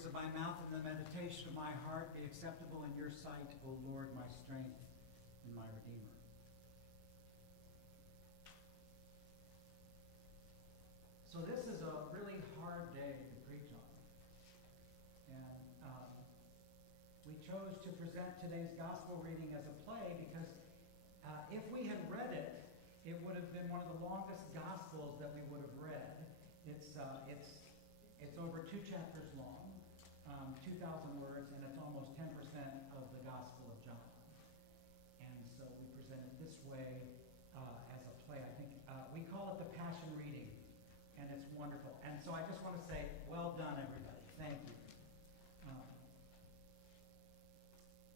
words of my mouth and the meditation of my heart be acceptable in your sight, O Lord, my strength and my Redeemer. So this is a really hard day to preach on. And we chose to present today's gospel reading as a play because if we had read it, it would have been one of the longest gospels that we would have read. It's over 2 chapters long, 2,000 words, and it's almost 10% of the Gospel of John. And so we present it this way as a play. I think we call it the Passion Reading, and it's wonderful. And so I just want to say, well done, everybody. Thank you.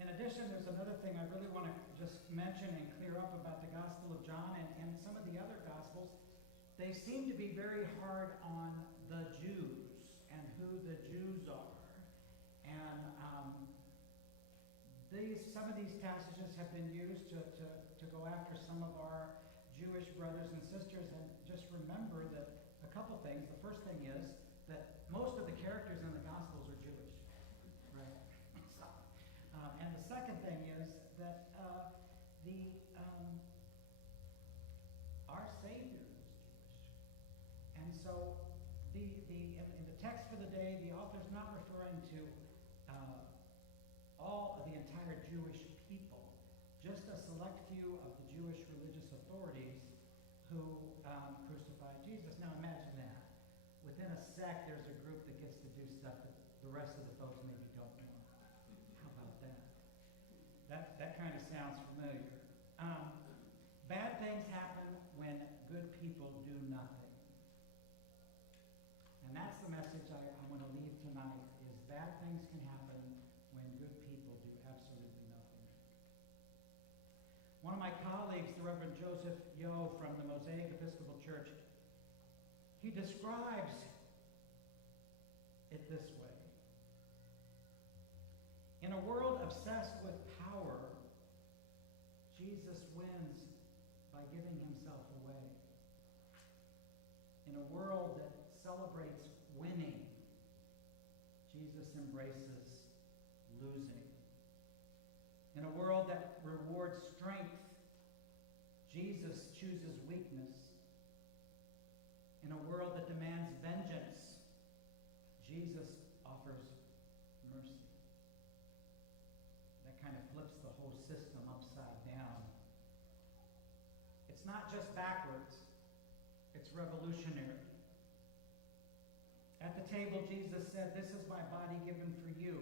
In addition, there's another thing I really want to just mention and clear up about the Gospel of John and some of the other Gospels. They seem to be very hard on the Jews and who the Jews are. And some of these passages have been used to go after some of our Jewish brothers and sisters. And just remember that a couple things. The first thing is that most of the characters in the Gospels are Jewish. Right? And the second thing is that our Savior is Jewish. And so in the text for the day, the author's not referring to all of the entire Jewish people, just a select few of the Jewish religious authorities who crucified Jesus. Now imagine that. Within a sect, there's a group that gets to do stuff that the rest of the folks maybe don't know. How about that? That kind of sounds familiar. Bad things happen when good people do nothing. And that's the message I want to leave tonight, is bad things can happen when good people do absolutely nothing. One of my colleagues, the Reverend Joseph Yo from the Mosaic Episcopal Church, he describes it this way. In a world obsessed with power, Jesus wins by giving himself away. In a world that celebrates winning, Jesus embraces losing. In a world that rewards strength, Jesus chooses weakness. In a world that demands vengeance, Jesus offers mercy. That kind of flips the whole system upside down. It's not just backwards, it's revolutionary. At the table, Jesus said, "This is my body given for you."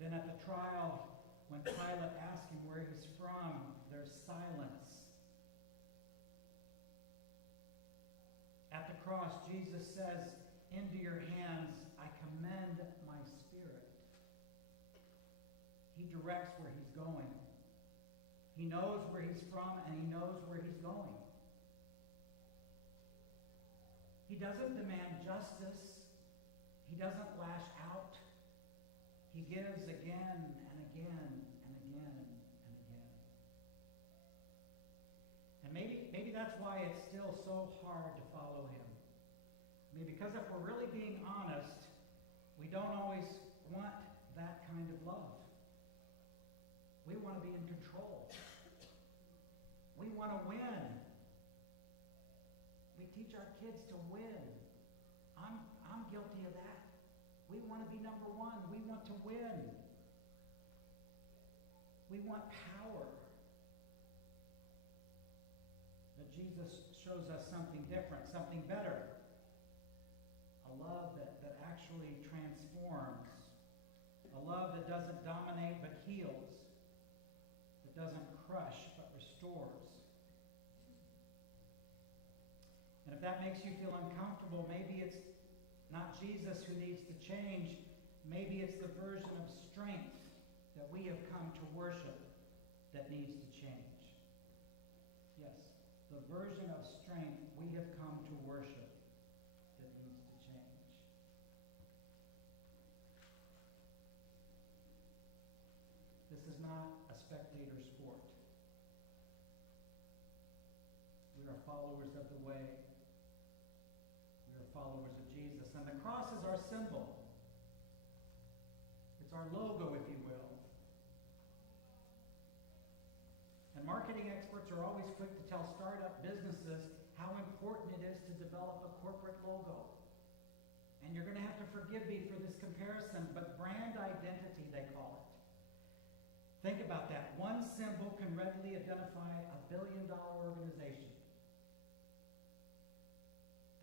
Then at the trial, when Pilate asked him where he's from, there's silence. At the cross, Jesus says, "Into your hands I commend my spirit." He directs where he's going. He knows where he's from and he knows where he's going. He doesn't demand justice. He doesn't lash out. He gives again and again and again and again. And maybe that's why it's still so hard to follow him. I mean, because if we're really being honest, we don't always want that kind of love. We want to be in control. We want to win. We teach our kids to win. I'm guilty of that. We want to be number one. We want to win. We want power. But Jesus shows us something different, something better. A love that actually transforms. A love that doesn't dominate but heals. That doesn't crush but restores. And if that makes you feel uncomfortable, maybe it's not Jesus who needs to change. Maybe it's the version of strength that we have come to worship that needs to change. Yes, the version of strength we have come to worship that needs to change. This is not a spectator sport. We are followers of the way. We are followers of Jesus. And cross is our symbol. It's our logo, if you will. And marketing experts are always quick to tell startup businesses how important it is to develop a corporate logo. And you're going to have to forgive me for this comparison, but brand identity, they call it. Think about that. One symbol can readily identify a billion-dollar organization.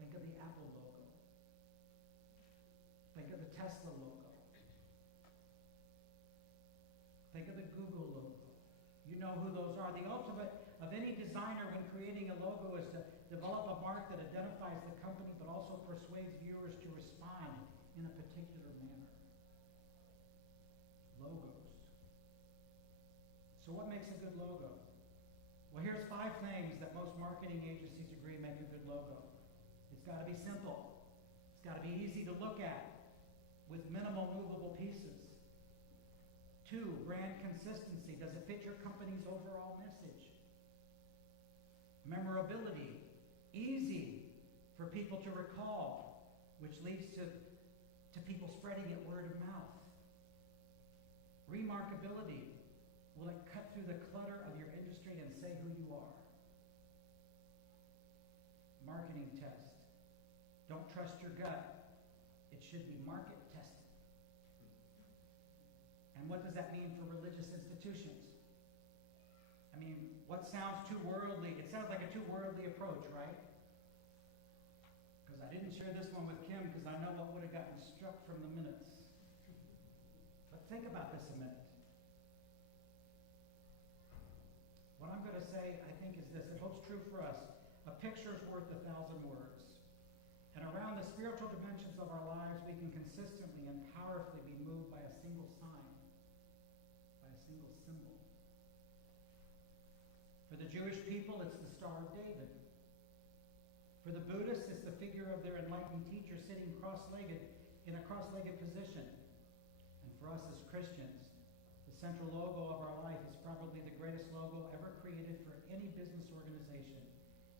Think of the Apple logo. Think of the Tesla logo. Think of the Google logo. You know who those are. The ultimate of any designer when creating a logo is to develop a mark that identifies the company but also persuades viewers to respond in a particular manner. Logos. So what makes a good logo? Well, here's 5 things that most marketing agencies agree make a good logo. It's got to be simple. It's got to be easy to look at with minimal movable pieces. 2, brand consistency. Does it fit your company's overall message? Memorability. Easy for people to recall, which leads to people spreading it word of mouth. Remarkability. Will it cut through the clutter of your industry and say who you are? Marketing test. Don't trust your gut. It should be market tested. And what does that mean for religious institutions? I mean, what sounds too worldly? It sounds like a too worldly approach, right? Because I didn't share this one with Kim because I know what would have gotten struck from the minutes. But think about this a minute. What I'm going to say, I think, is this. It holds true for us. A picture is worth 1,000 words. And around the spiritual dimensions of our lives, we can consistently and powerfully be moved by a single sign, by a single symbol. For the Jewish people, it's the Star of David. For the Buddhists, it's the figure of their enlightened teacher sitting cross-legged in a cross-legged position. And for us as Christians, the central logo of our life is probably the greatest logo ever created for any business organization.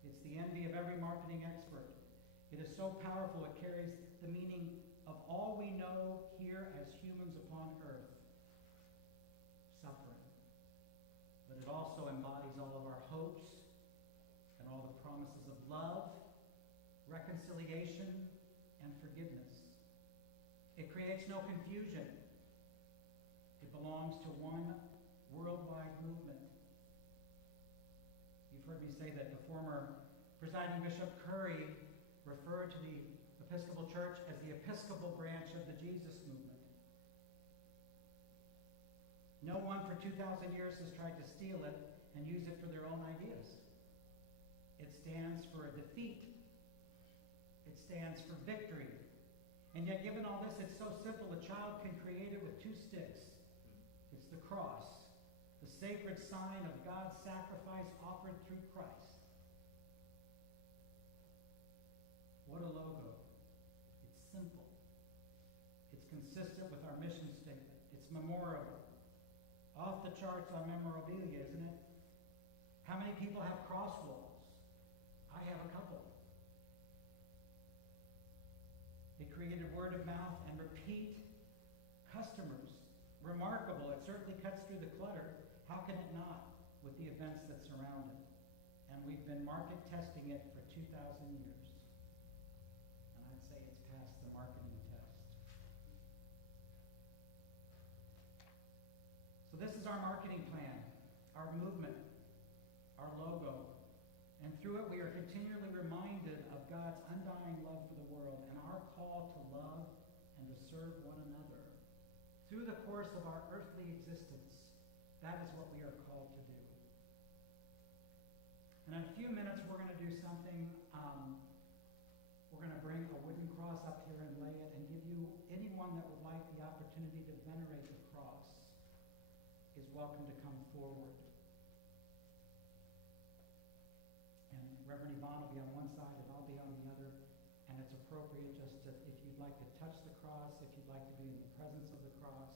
It's the envy of every marketing expert. It is so powerful it carries the meaning of all we know here as humans upon earth. Suffering. But it also embodies all of our hopes and all the promises of love, reconciliation, and forgiveness. It creates no confusion. It belongs to one worldwide movement. You've heard me say that the former presiding Bishop Curry referred to the Episcopal Church as the Episcopal branch of the Jesus movement. No one for 2,000 years has tried to steal it and use it for their own ideas. It stands for a defeat. It stands for victory. And yet, given all this, it's so simple. A child can create it with 2 sticks. It's the cross, the sacred sign of God's sacrifice offered through Christ. What a logo. It's simple. It's consistent with our mission statement. It's memorable. Off the charts on memorabilia, isn't it? How many people have cross walls? I have a couple. It created word of mouth and repeat customers. Remarkable. It certainly cuts through the clutter. How can it not with the events that surround it? And we've been market testing it for 2,000 years. And I'd say it's passed the marketing test. So this is our marketing plan, our movement, our logo. And through it we are continually reminded of God's undying love for the world and our call to love and to serve one another. Through the course of our earthly existence, that is what we are called to do. And in a few minutes we're going to do something. We're going to bring a wooden cross up here and lay it and give you anyone that would like the opportunity to venerate the cross is welcome to come forward. And Reverend Yvonne will be on one side and I'll be on the other. And it's appropriate just to, if you'd like to touch the cross, if you'd like to be in the presence of the cross.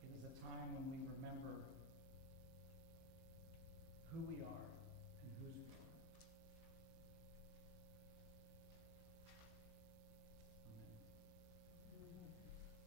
It is a time when we remember